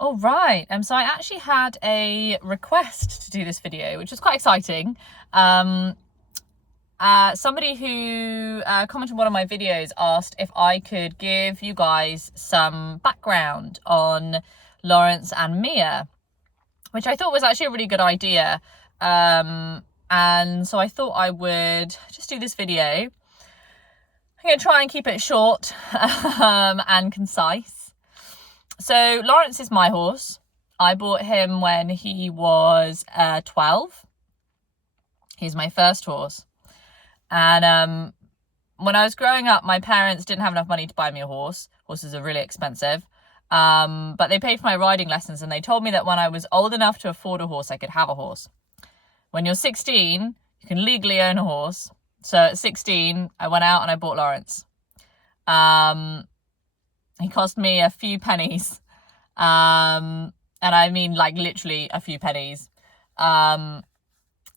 All right. So I actually had a request to do this video, which was quite exciting. Somebody who commented on one of my videos asked if I could give you guys some background on Lawrence and Mia, which I thought was actually a really good idea. And so I thought I would just do this video. I'm going to try and keep it short and concise. So Lawrence is my horse. I bought him when he was 12. He's my first horse. And when I was growing up, my parents didn't have enough money to buy me a horse. Horses are really expensive. But they paid for my riding lessons, and they told me that when I was old enough to afford a horse, I could have a horse. When you're 16, you can legally own a horse. So at 16, I went out and I bought Lawrence. He cost me a few pennies. And I mean like literally a few pennies. And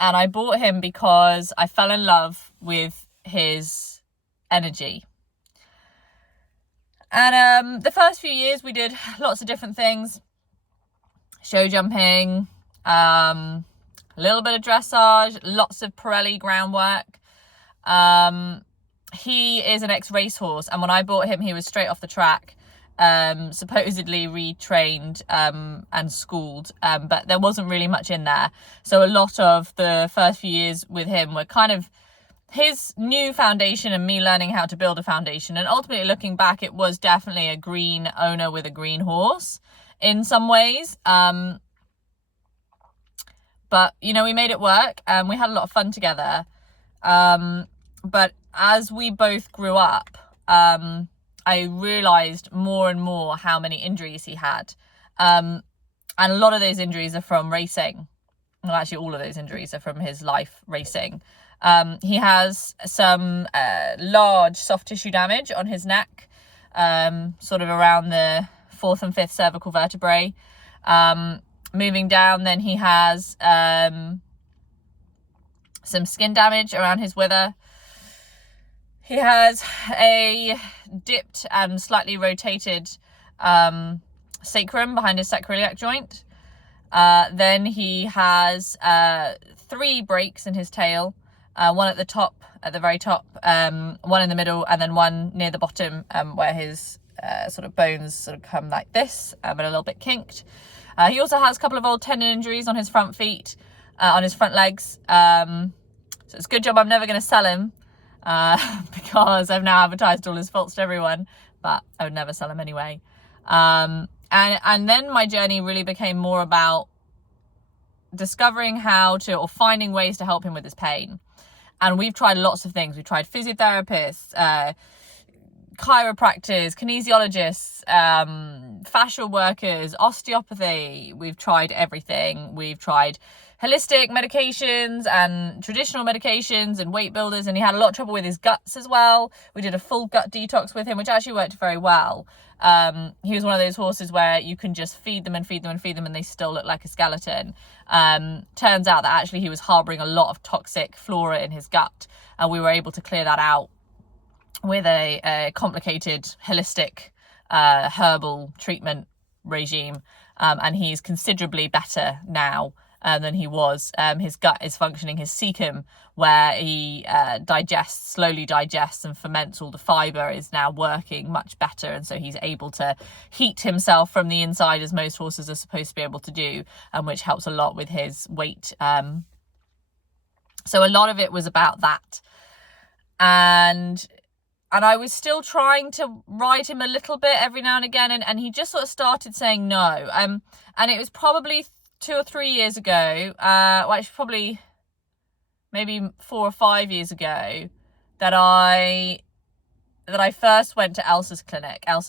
I bought him because I fell in love with his energy. And the first few years we did lots of different things. Show jumping, a little bit of dressage, lots of Pirelli groundwork. He is an ex-racehorse, and when I bought him, he was straight off the track, supposedly retrained and schooled, but there wasn't really much in there. So a lot of the first few years with him were kind of his new foundation and me learning how to build a foundation. And ultimately, looking back, it was definitely a green owner with a green horse in some ways. But, you know, we made it work and we had a lot of fun together. But as we both grew up, I realised more and more how many injuries he had. And a lot of those injuries are from racing. Well, actually, all of those injuries are from his life racing. He has some large soft tissue damage on his neck, sort of around the 4th and 5th cervical vertebrae. Moving down, then he has some skin damage around his wither. He has a dipped and slightly rotated sacrum behind his sacroiliac joint. Then he has 3 breaks in his tail, one at the top, at the very top, one in the middle, and then one near the bottom, where his sort of bones sort of come like this, but a little bit kinked. He also has a couple of old tendon injuries on his front feet, on his front legs. So it's a good job I'm never going to sell him, because I've now advertised all his faults to everyone, but I would never sell him anyway. And then my journey really became more about discovering how to, or finding ways to help him with his pain. And we've tried lots of things. We've tried physiotherapists, chiropractors, kinesiologists, fascial workers, osteopathy. We've tried everything. We've tried holistic medications and traditional medications and weight builders, and he had a lot of trouble with his guts as well. We did a full gut detox with him, which actually worked very well. He was one of those horses where you can just feed them and feed them and feed them and they still look like a skeleton. Turns out that actually he was harboring a lot of toxic flora in his gut, and we were able to clear that out with a complicated holistic herbal treatment regime, and he's considerably better now than he was. His gut is functioning, his cecum, where he slowly digests and ferments all the fibre, is now working much better, and so he's able to heat himself from the inside, as most horses are supposed to be able to do, which helps a lot with his weight. So a lot of it was about that. And I was still trying to ride him a little bit every now and again, and he just sort of started saying no. And it was probably 2 or 3 years ago, well, actually probably maybe 4 or 5 years ago, that I first went to Elsa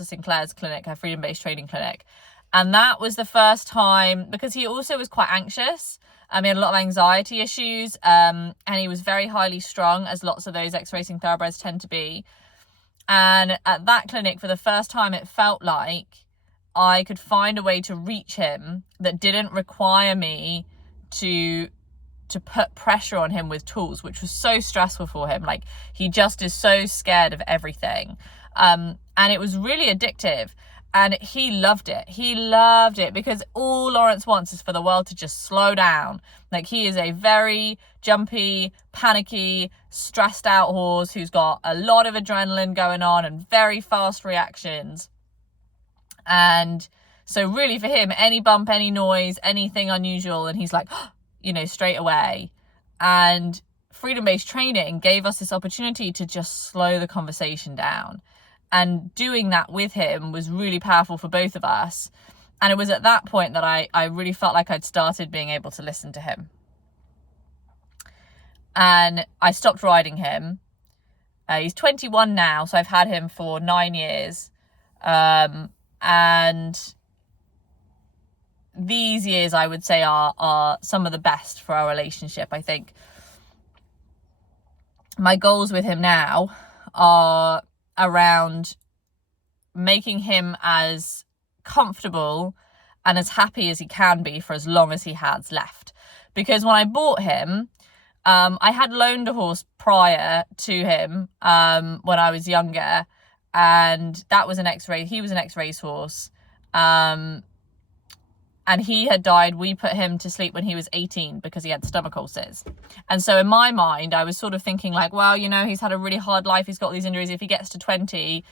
Sinclair's clinic, her freedom-based training clinic. And that was the first time, because he also was quite anxious. He had a lot of anxiety issues, and he was very highly strung, as lots of those ex-racing thoroughbreds tend to be. And at that clinic, for the first time, it felt like I could find a way to reach him that didn't require me to put pressure on him with tools, which was so stressful for him. Like, he just is so scared of everything. And it was really addictive. And he loved it. He loved it because all Lawrence wants is for the world to just slow down. Like, he is a very jumpy, panicky, stressed out horse who's got a lot of adrenaline going on and very fast reactions. And so really for him, any bump, any noise, anything unusual, and he's like, straight away. And freedom-based training gave us this opportunity to just slow the conversation down. And doing that with him was really powerful for both of us. And it was at that point that I really felt like I'd started being able to listen to him. And I stopped riding him. He's 21 now, so I've had him for 9 years. And these years, I would say, are some of the best for our relationship. I think my goals with him now are around making him as comfortable and as happy as he can be for as long as he has left. Because when I bought him, I had loaned a horse prior to him when I was younger, and that was he was an ex-race horse, and he had died. We put him to sleep when he was 18 because he had stomach ulcers. And so in my mind, I was sort of thinking like, well, he's had a really hard life. He's got these injuries. If he gets to 20,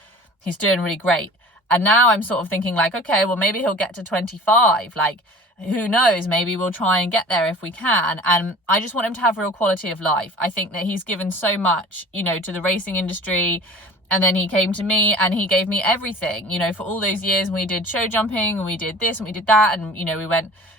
he's doing really great. And now I'm sort of thinking like, okay, well, maybe he'll get to 25. Like, who knows? Maybe we'll try and get there if we can. And I just want him to have real quality of life. I think that he's given so much, to the racing industry. And then he came to me and he gave me everything, for all those years. We did show jumping and we did this and we did that. And, we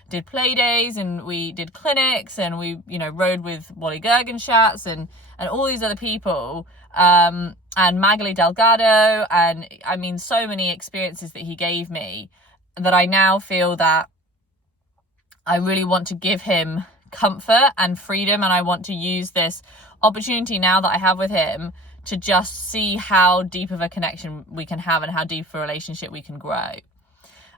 did play days and we did clinics and we, rode with Wally Gergenschatz and all these other people, and Magali Delgado. And I mean, so many experiences that he gave me that I now feel that I really want to give him comfort and freedom. And I want to use this opportunity now that I have with him to just see how deep of a connection we can have and how deep a relationship we can grow.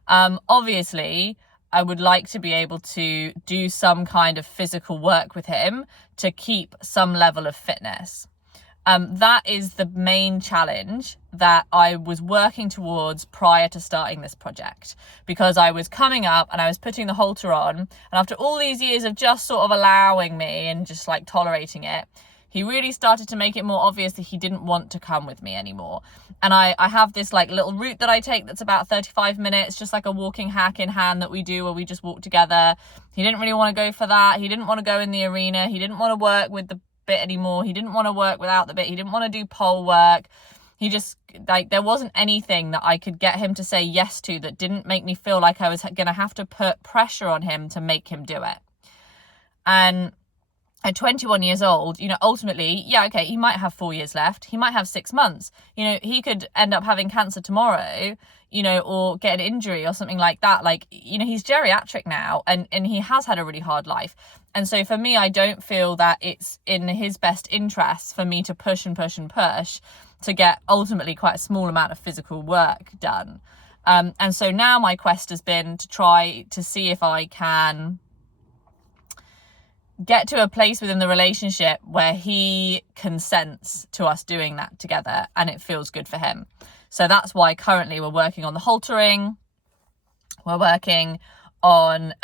Obviously, I would like to be able to do some kind of physical work with him to keep some level of fitness. That is the main challenge that I was working towards prior to starting this project, because I was coming up and I was putting the halter on, and after all these years of just sort of allowing me and just like tolerating it, he really started to make it more obvious that he didn't want to come with me anymore. And I have this like little route that I take that's about 35 minutes, just like a walking hack in hand that we do where we just walk together. He didn't really want to go for that. He didn't want to go in the arena. He didn't want to work with the bit anymore. He didn't want to work without the bit. He didn't want to do pole work. He just, like, there wasn't anything that I could get him to say yes to that didn't make me feel like I was going to have to put pressure on him to make him do it. And at 21 years old, ultimately, okay, he might have 4 years left. He might have 6 months. He could end up having cancer tomorrow, or get an injury or something like that. Like, he's geriatric now and he has had a really hard life. And so for me, I don't feel that it's in his best interests for me to push and push and push to get ultimately quite a small amount of physical work done. And so now my quest has been to try to see if I can get to a place within the relationship where he consents to us doing that together and it feels good for him. So that's why currently we're working on the haltering, we're working on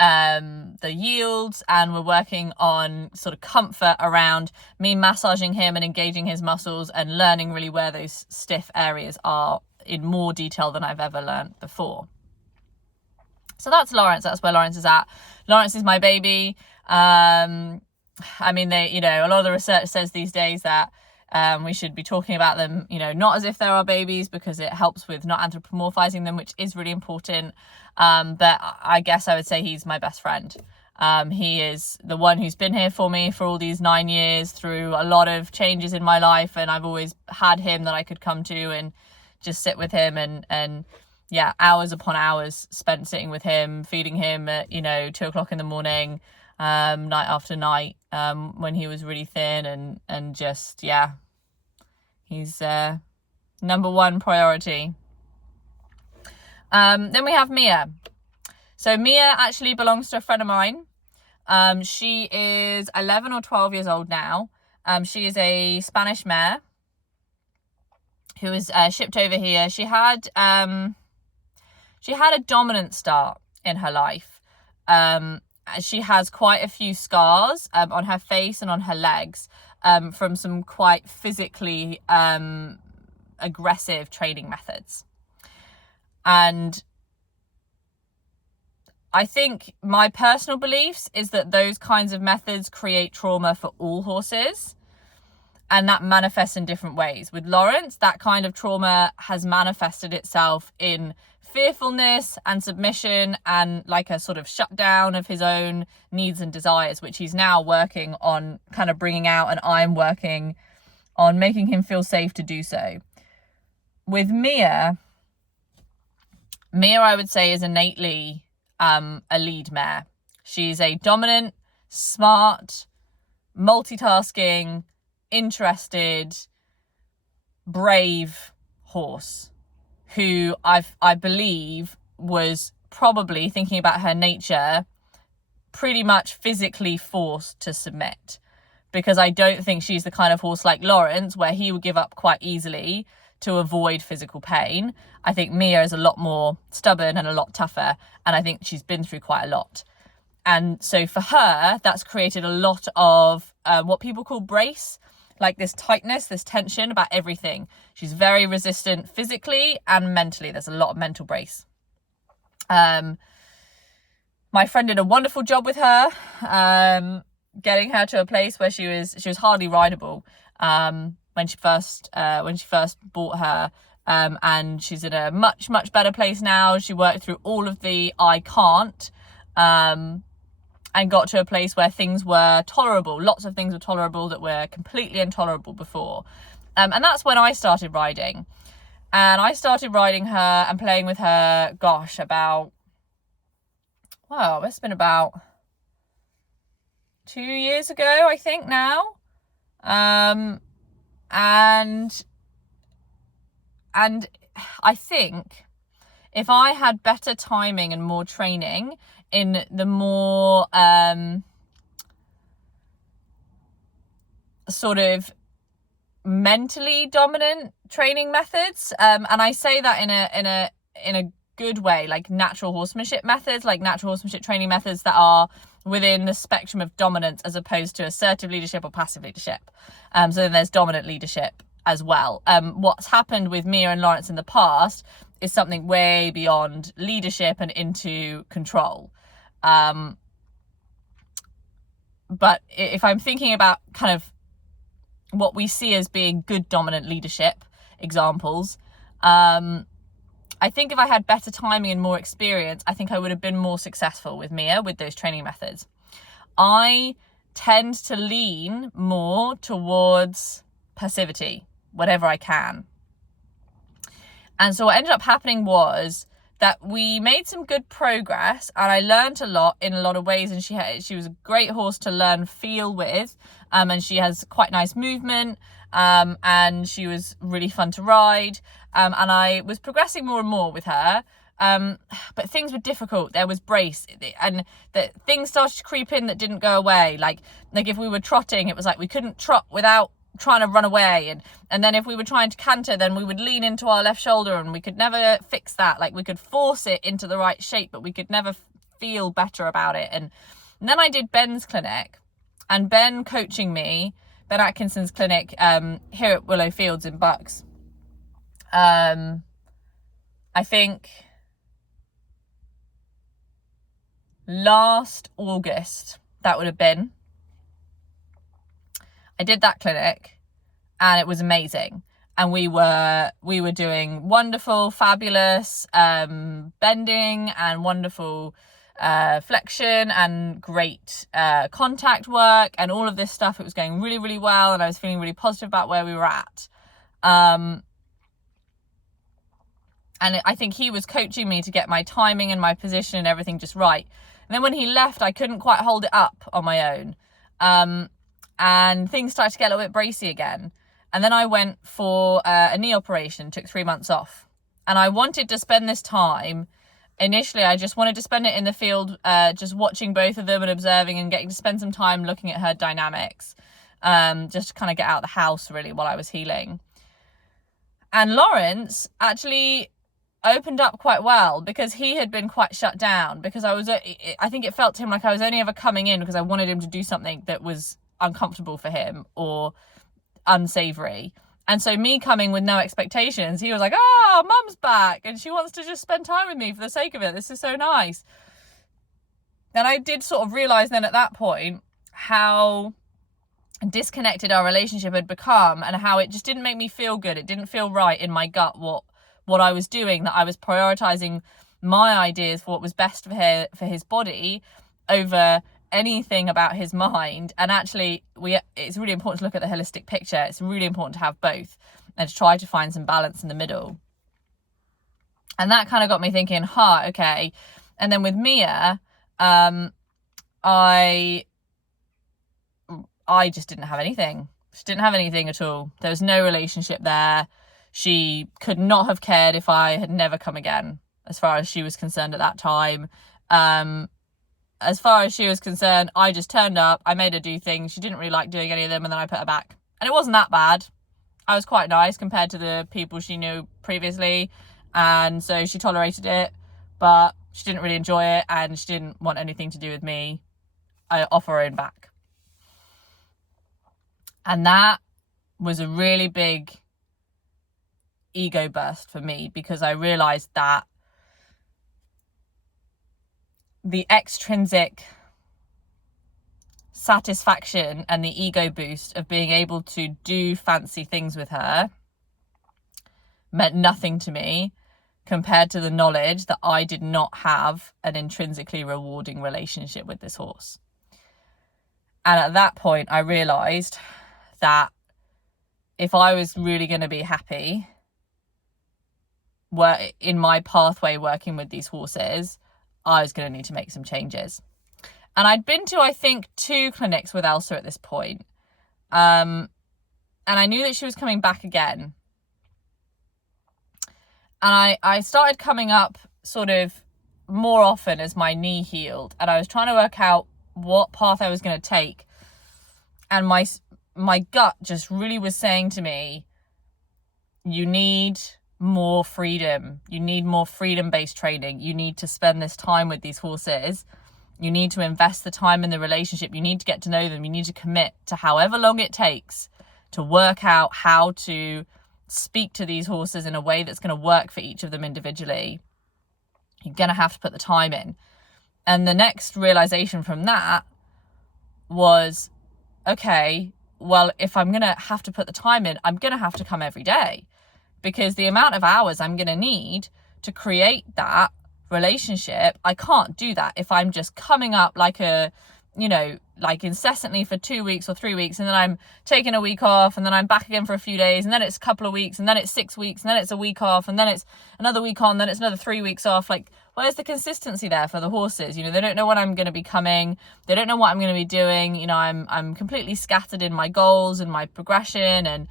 the yields, and we're working on sort of comfort around me massaging him and engaging his muscles and learning really where those stiff areas are in more detail than I've ever learned before. So that's Lawrence. That's where Lawrence is at. Lawrence is my baby. I mean, a lot of the research says these days that we should be talking about them, not as if they're our babies, because it helps with not anthropomorphizing them, which is really important. But I guess I would say he's my best friend. He is the one who's been here for me for all these 9 years through a lot of changes in my life. And I've always had him that I could come to and just sit with him and hours upon hours spent sitting with him, feeding him at, 2:00 in the morning, night after night, when he was really thin and just, he's number one priority. Then we have Mia. So Mia actually belongs to a friend of mine. She is 11 or 12 years old now. She is a Spanish mare who was shipped over here. She had she had a dominant start in her life. She has quite a few scars on her face and on her legs from some quite physically aggressive training methods. And I think my personal beliefs is that those kinds of methods create trauma for all horses, and that manifests in different ways. With Lawrence, that kind of trauma has manifested itself in fearfulness and submission and like a sort of shutdown of his own needs and desires, which he's now working on kind of bringing out, and I'm working on making him feel safe to do so. With Mia, I would say, is innately a lead mare. She's a dominant, smart, multitasking, interested, brave horse who I believe was probably, thinking about her nature, pretty much physically forced to submit, because I don't think she's the kind of horse like Lawrence where he would give up quite easily to avoid physical pain. I think Mia is a lot more stubborn and a lot tougher, and I think she's been through quite a lot. And so for her, that's created a lot of what people call brace, like this tightness, this tension about everything. She's very resistant physically and mentally. There's a lot of mental brace. My friend did a wonderful job with her, getting her to a place where she was hardly rideable when she first bought her, and she's in a much better place now. She worked through all of the I can't, and got to a place where things were tolerable. Lots of things were tolerable that were completely intolerable before. And that's when I started riding. And I started riding her and playing with her, it's been about 2 years ago, I think now. And I think if I had better timing and more training in the more sort of mentally dominant training methods, and I say that in a good way, like natural horsemanship methods, like natural horsemanship training methods that are within the spectrum of dominance as opposed to assertive leadership or passive leadership. So then there's dominant leadership as well. What's happened with Mia and Lawrence in the past is something way beyond leadership and into control. But if I'm thinking about kind of what we see as being good dominant leadership examples, I think if I had better timing and more experience, I think I would have been more successful with Mia with those training methods. I tend to lean more towards passivity, whatever I can. And so what ended up happening was that we made some good progress, and I learned a lot in a lot of ways, and she was a great horse to learn feel with, and she has quite nice movement, and she was really fun to ride, and I was progressing more and more with her, but things were difficult. There was brace, and the things started to creep in that didn't go away. Like if we were trotting, it was like we couldn't trot without trying to run away, and then if we were trying to canter, then we would lean into our left shoulder, and we could never fix that. Like we could force it into the right shape, but we could never feel better about it. And then I did Ben's clinic, and Ben coaching me, Ben Atkinson's clinic here at Willow Fields in Bucks. I think last August that would have been. I did that clinic, and it was amazing. And we were doing wonderful, fabulous bending and wonderful flexion and great contact work and all of this stuff. It was going really, really well, and I was feeling really positive about where we were at. And I think he was coaching me to get my timing and my position and everything just right. And then when he left, I couldn't quite hold it up on my own. And things started to get a little bit bracy again. And then I went for a knee operation, took 3 months off. And I wanted to spend this time, initially I just wanted to spend it in the field, just watching both of them and observing and getting to spend some time looking at her dynamics, just to kind of get out of the house really while I was healing. And Lawrence actually opened up quite well, because he had been quite shut down, because I think it felt to him like I was only ever coming in because I wanted him to do something that was uncomfortable for him or unsavory. And so me coming with no expectations, he was like, oh, mum's back and she wants to just spend time with me for the sake of it. This is so nice. And I did sort of realize then at that point how disconnected our relationship had become, and how it just didn't make me feel good. It didn't feel right in my gut what I was doing, that I was prioritizing my ideas for what was best for his body over anything about his mind. And actually it's really important to look at the holistic picture. It's really important to have both and to try to find some balance in the middle. And that kind of got me thinking, okay. And then with Mia, I just didn't have anything. She didn't have anything at all. There was no relationship there. She could not have cared if I had never come again, as far as she was concerned at that time. As far as she was concerned, I just turned up, I made her do things. She didn't really like doing any of them, and then I put her back. And it wasn't that bad. I was quite nice compared to the people she knew previously. And so she tolerated it, but she didn't really enjoy it, and she didn't want anything to do with me. I off her own back. And that was a really big ego burst for me, because I realized that the extrinsic satisfaction and the ego boost of being able to do fancy things with her meant nothing to me compared to the knowledge that I did not have an intrinsically rewarding relationship with this horse. And at that point, I realized that if I was really going to be happy in my pathway working with these horses, I was going to need to make some changes. And I'd been to, I think, 2 clinics with Elsa at this point. And I knew that she was coming back again. And I started coming up sort of more often as my knee healed. And I was trying to work out what path I was going to take. And my gut just really was saying to me, you need more freedom. You need more freedom-based training. You need to spend this time with these horses. You need to invest the time in the relationship. You need to get to know them. You need to commit to however long it takes to work out how to speak to these horses in a way that's going to work for each of them individually. You're going to have to put the time in. And the next realization from that was, okay, well, if I'm going to have to put the time in, I'm going to have to come every day. Because the amount of hours I'm going to need to create that relationship, I can't do that if I'm just coming up like incessantly for 2 weeks or 3 weeks, and then I'm taking a week off, and then I'm back again for a few days, and then it's a couple of weeks, and then it's 6 weeks, and then it's a week off, and then it's another week on, then it's another 3 weeks off. Like, where's the consistency there for the horses? They don't know when I'm going to be coming. They don't know what I'm going to be doing. I'm completely scattered in my goals and my progression, and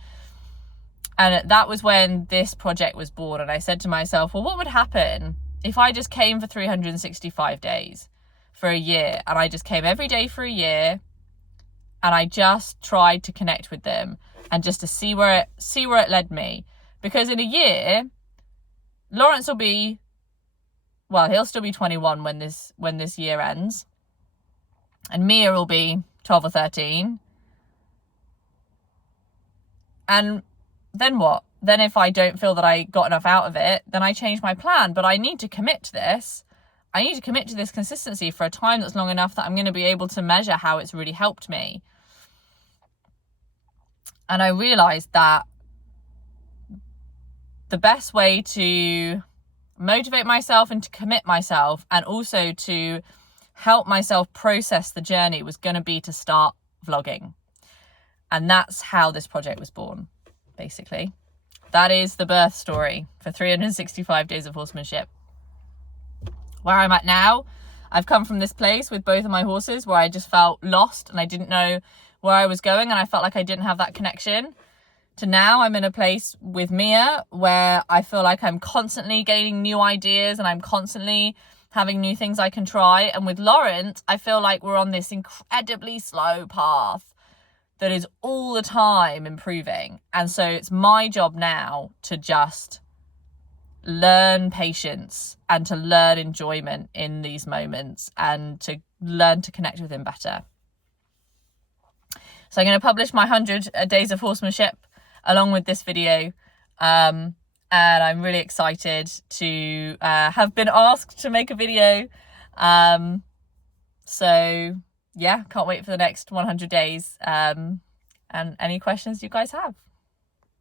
that was when this project was born. And I said to myself, well, what would happen if I just came for 365 days for a year, and I just came every day for a year, and I just tried to connect with them and just to see where it led me? Because in a year, Lawrence will be, well, he'll still be 21 when this year ends, and Mia will be 12 or 13. And then what? Then if I don't feel that I got enough out of it, then I change my plan. But I need to commit to this. I need to commit to this consistency for a time that's long enough that I'm going to be able to measure how it's really helped me. And I realized that the best way to motivate myself and to commit myself, and also to help myself process the journey, was going to be to start vlogging. And that's how this project was born, basically. That is the birth story for 365 days of horsemanship. Where I'm at now, I've come from this place with both of my horses where I just felt lost and I didn't know where I was going, and I felt like I didn't have that connection, to now I'm in a place with Mia where I feel like I'm constantly gaining new ideas and I'm constantly having new things I can try. And with Lawrence, I feel like we're on this incredibly slow path that is all the time improving. And so it's my job now to just learn patience and to learn enjoyment in these moments and to learn to connect with him better. So I'm going to publish my 100 days of horsemanship along with this video. And I'm really excited to have been asked to make a video. So yeah, can't wait for the next 100 days. And any questions you guys have.